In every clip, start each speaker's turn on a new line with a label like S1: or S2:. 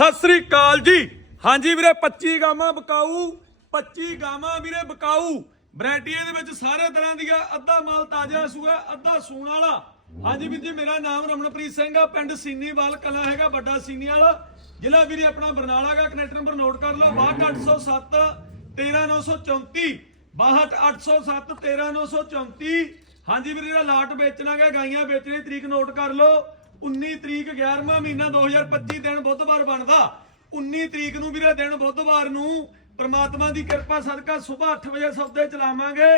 S1: ਸਤਿ ਸ੍ਰੀ ਅਕਾਲ ਜੀ। ਹਾਂਜੀ ਵੀਰੇ 25 ਗਾਵਾਂ ਬਕਾਊ 25 ਗਾਵਾਂ ਵੀਰੇ ਬਕਾਊ। ਵੈਰਾਈਟੀਆਂ ਦੇ ਵਿੱਚ ਸਾਰੇ ਤਰ੍ਹਾਂ ਦੀਆਂ ਅੱਧਾ ਮਾਲ ਤਾਜ਼ਾ ਸੂਆ, ਅੱਧਾ ਸੂਣ ਵਾਲਾ। ਹਾਂਜੀ ਵੀਰ ਜੀ, ਮੇਰਾ ਨਾਮ ਰਮਨਪ੍ਰੀਤ ਸਿੰਘ ਆ, ਪਿੰਡ ਸੀਨੀਵਾਲ ਕਲਾ ਹੈਗਾ, ਵੱਡਾ ਸੀਨੀ ਵਾਲਾ ਜ਼ਿਲ੍ਹਾ ਵੀਰੇ ਆਪਣਾ ਬਰਨਾਲਾ ਦਾ ਕਨੈਕਟ ਨੰਬਰ ਨੋਟ ਕਰ ਲਓ 62807 13934 62807 13934 ਹਾਂਜੀ ਵੀਰੇ ਜਿਹੜਾ ਲਾਟ ਵੇਚਣਾਗਾ ਗਾਈਆਂ ਵੇਚਣੀ ਤਰੀਕ ਨੋਟ ਕਰ ਲਓ। 19 ਤਰੀਕ 11ਵਾਂ ਮਹੀਨਾ 2025 ਦਿਨ ਬੁੱਧਵਾਰ ਬਣਦਾ। 19 ਤਰੀਕ ਨੂੰ ਵੀਰੇ ਦਿਨ ਬੁੱਧਵਾਰ ਨੂੰ ਪ੍ਰਮਾਤਮਾ ਦੀ ਕਿਰਪਾ ਸਦਕਾ ਸਵੇਰ 8 ਵਜੇ ਸੌਦੇ ਚਲਾਵਾਂਗੇ।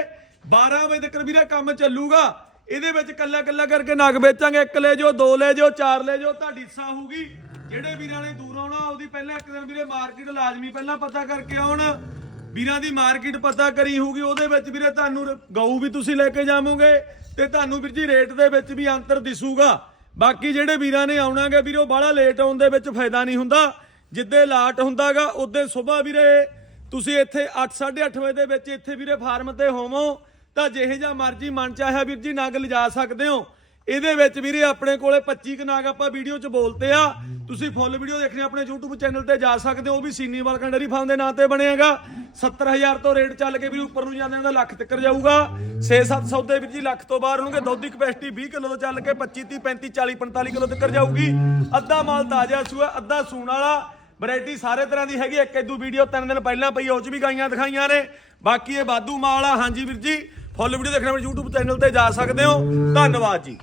S1: 12 ਵਜੇ ਤੱਕ ਵੀਰੇ ਕੰਮ ਚੱਲੂਗਾ। ਇਹਦੇ ਵਿੱਚ ਕੱਲਾ ਕੱਲਾ ਕਰਕੇ ਨਗ ਵੇਚਾਂਗੇ। ਇੱਕ ਲੈ ਜਾਓ, ਦੋ ਲੈ ਜਾਓ, ਚਾਰ ਲੈ ਜਾਓ, ਤੁਹਾਡੀ ਇੱਛਾ ਹੋਊਗੀ। ਜਿਹੜੇ ਵੀਰਾਂ ਨੇ ਦੂਰ ਆਉਣਾ, ਉਹਦੀ ਪਹਿਲਾਂ ਇੱਕ ਦਿਨ ਵੀਰੇ ਮਾਰਕੀਟ ਲਾਜ਼ਮੀ ਪਹਿਲਾਂ ਪਤਾ ਕਰਕੇ ਆਉਣ। ਵੀਰਾਂ ਦੀ ਮਾਰਕੀਟ ਪਤਾ ਕਰੀ ਹੋਊਗੀ, ਉਹਦੇ ਵਿੱਚ ਵੀਰੇ ਤੁਹਾਨੂੰ ਗਊ ਵੀ ਤੁਸੀਂ ਲੈ ਕੇ ਜਾਵੋਗੇ ਤੇ ਤੁਹਾਨੂੰ ਵੀਰ ਜੀ ਰੇਟ ਦੇ ਵਿੱਚ ਵੀ ਅੰਤਰ ਦਿਸੂਗਾ। ਬਾਕੀ ਜਿਹੜੇ ਵੀਰਾਂ ਨੇ ਆਉਣਾਗੇ ਵੀਰੋ, ਬਾਹਲਾ ਲੇਟ ਆਉਣ ਦੇ ਵਿੱਚ ਫਾਇਦਾ ਨਹੀਂ ਹੁੰਦਾ। ਜਿੱਦੇ ਲਾਟ ਹੁੰਦਾਗਾ, ਉਹਦੇ ਸਵੇਰ ਵੀਰੇ, ਤੁਸੀਂ ਇੱਥੇ 8:30 ਵਜੇ ਦੇ ਵਿੱਚ ਇੱਥੇ ਵੀਰੇ ਫਾਰਮ ਤੇ ਹੋਵੋ, ਤਾਂ ਜਿਹੇ ਜਾਂ ਮਰਜ਼ੀ ਮਨ ਚਾਹਿਆ ਵੀਰ ਜੀ, ਨਗ ਲਿਜਾ ਸਕਦੇ ਹੋ। ਇਹਦੇ ਵਿੱਚ ਵੀਰੇ ਆਪਣੇ ਕੋਲੇ 25 ਕੁ ਨਾਗ ਆਪਾਂ ਵੀਡੀਓ 'ਚ ਬੋਲਤੇ ਆ। ਤੁਸੀਂ ਫੁੱਲ ਵੀਡੀਓ ਦੇਖਣੀ ਆਪਣੇ YouTube ਚੈਨਲ ਤੇ ਜਾ ਸਕਦੇ ਹੋ, ਉਹ ਵੀ ਸੀਨੀਵਾਲ ਵਾਲਕਾ ਫਾਰਮ ਦੇ ਨਾਂ ਤੇ ਬਣਿਆਗਾ। 70000 ਤੋਂ ਰੇਟ ਚੱਲ ਕੇ ਵੀ ਉੱਪਰ ਨੂੰ ਜਾਂਦੇ ਉਹਦਾ ਲੱਖ ਤੱਕ ਜਾਊਗਾ। 6-7 ਸੌਦੇ ਵੀਰ ਜੀ ਲੱਖ ਤੋਂ ਬਾਹਰ ਹੋਣਗੇ, ਦੁੱਧ ਦੀ ਕਪੈਸਿਟੀ 20 ਕਿਲੋ ਤੋਂ ਚੱਲ ਕੇ 25 30 35 40 45 ਕਿਲੋ ਤੱਕ ਜਾਊਗੀ। ਅੱਧਾ ਮਾਲ ਤਾਜ਼ਾ ਸੂਆ, ਅੱਧਾ ਸੂਣ ਵਾਲਾ ਵੈਰਾਈਟੀ ਸਾਰੇ ਤਰ੍ਹਾਂ ਦੀ ਹੈਗੀ ਇੱਕ ਇਦੂ ਵੀਡੀਓ ਤਿੰਨ ਦਿਨ ਪਹਿਲਾਂ ਪਈ ਉਹ ਚ ਵੀ ਗਾਈਆਂ ਦਿਖਾਈਆਂ ਨੇ। ਬਾਕੀ ਇਹ ਬਾਦੂ ਮਾਲ ਆ। ਹਾਂਜੀ ਵੀਰ ਜੀ ਫੁੱਲ ਵੀਡੀਓ ਦੇਖਣਾ ਆਪਣੇ YouTube ਚੈਨਲ ਤੇ ਜਾ ਸਕਦੇ ਹੋ। ਧੰਨਵਾਦ ਜੀ।